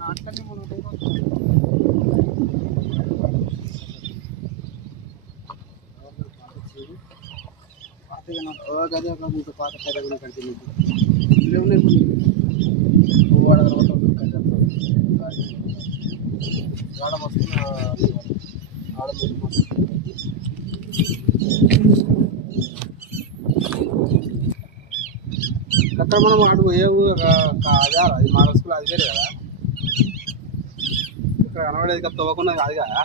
నాట్లన్నీ పాతగా మీకు పాత కథ కంటిన్యూ ఆడ వస్తున్న ఆడ అక్కడ మనం అటు ఏ అదే అది మా స్కూల్ అది వేరే కదా ఇక్కడ కనబడేది కదా తవ్వకుండా కాదు కదా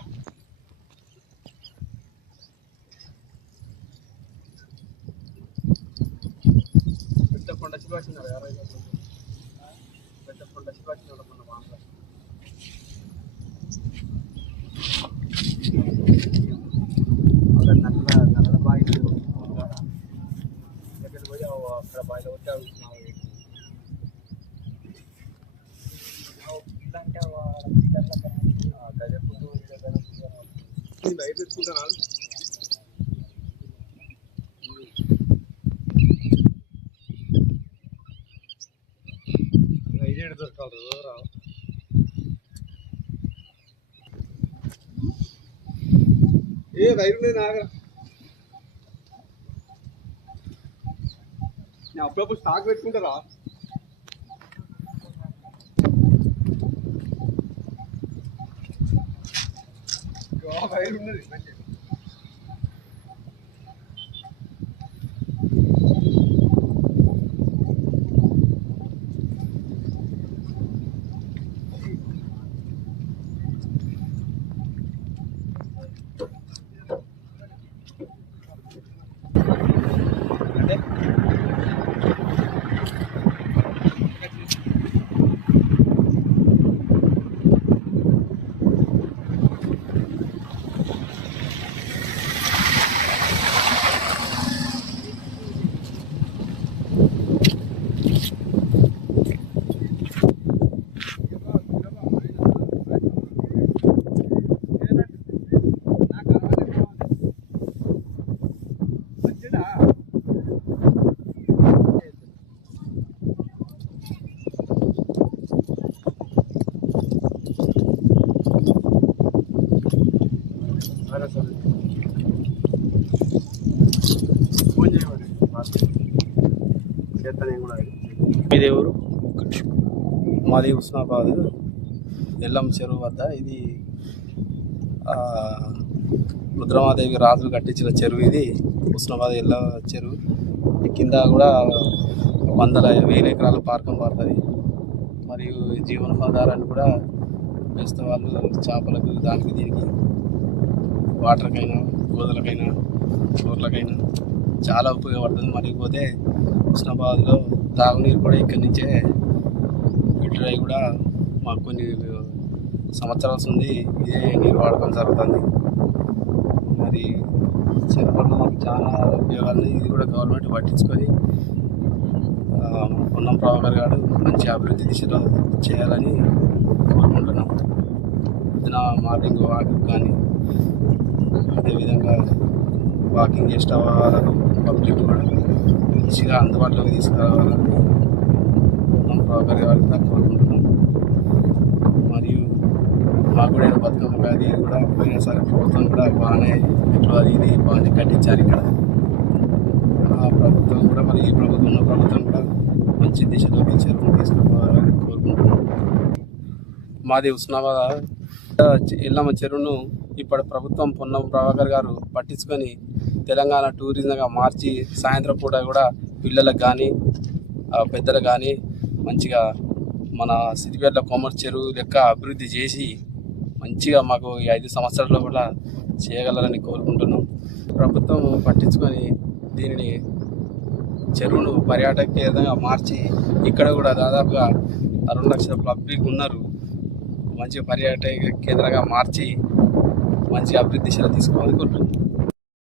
పెద్ద కొండ చిల్లు వచ్చినారు పెద్ద కొండ చిల్లు వచ్చినాడు మన మామూలు నల్ల బాగా దగ్గరికి పోయి అక్కడ బాగా వచ్చి అడుగుతున్నావు లైట్ తెచ్చుకుంటాను లైట్ దొరకాలి ఏ వైరు లేదు నాగా నేను అప్పుడప్పుడు స్టాక్ పెట్టుకుంటారా వైరు ఉన్నది మీది ఎవరు? మాది హుస్నాబాద్ ఎల్లమ్మ చెరువు వద్ద. ఇది రుద్రమాదేవి రాజులు కట్టించిన చెరువు. ఇది హుస్నాబాద్ ఎల్లమ్మ చెరువు. ఈ కింద కూడా వేల ఎకరాల పార్కం పడుతుంది. మరియు జీవనోపాధారాన్ని కూడా వేస్తే వాళ్ళు చేపలకు దానికి దీనికి వాటర్కైనా గోదలకైనా ఊర్లకైనా చాలా ఉపయోగపడుతుంది. మరి పోతే హుస్నాబాద్లో తాగునీరు కూడా ఇక్కడి నుంచే ఫిల్టర్ అయ్యి కూడా మాకు కొన్ని సంవత్సరాల ఉంది ఇదే నీరు వాడకం జరుగుతుంది. మరి చెరువు వల్ల మాకు చాలా ఉపయోగాలు. ఇది కూడా గవర్నమెంట్ పట్టించుకొని పొన్నం ప్రభాకర్ గారు మంచి అభివృద్ధి దిశలో చేయాలని కోరుకుంటున్నాం. పొద్దున మార్నింగ్ వాకింగ్ కానీ అదేవిధంగా వాకింగ్ చేసే వాళ్ళకు పబ్లిక్ కూడా మంచిగా అందుబాటులోకి తీసుకురావాలని పొన్నం ప్రభాకర్ గారిని కోరుకుంటున్నాం. మరియు మాకు కూడా బతుకమ్మ అది కూడా పోయినా సరే ప్రభుత్వం కూడా బాగానే ఎట్లా ఇది బాగానే కట్టించారు ఇక్కడ. ఆ ప్రభుత్వం కూడా మరి ఈ ప్రభుత్వం కూడా మంచి దిశలోకి చెరువును తీసుకుపోవాలని కోరుకుంటున్నాం. మాది హుస్నాబాద్ ఎల్లమ్మ చెరువును ఇప్పుడు ప్రభుత్వం పొన్నం ప్రభాకర్ గారు పట్టించుకొని తెలంగాణ టూరిజంగా మార్చి సాయంత్రం పూట కూడా పిల్లలకు కానీ పెద్దలకు కానీ మంచిగా మన సిద్దిపేట కొమ్మరి చెరువు లెక్క అభివృద్ధి చేసి మంచిగా మాకు ఈ 5 సంవత్సరాల్లో కూడా చేయగలరని కోరుకుంటున్నాం. ప్రభుత్వం పట్టించుకొని దీనిని చెరువును పర్యాటక కేంద్రంగా మార్చి ఇక్కడ కూడా దాదాపుగా 2 లక్షల పబ్లిక్ ఉన్నారు. మంచిగా పర్యాటక కేంద్రంగా మార్చి మంచి అభివృద్ధి దిశలో తీసుకోవాలని కోరుకుంటున్నాం.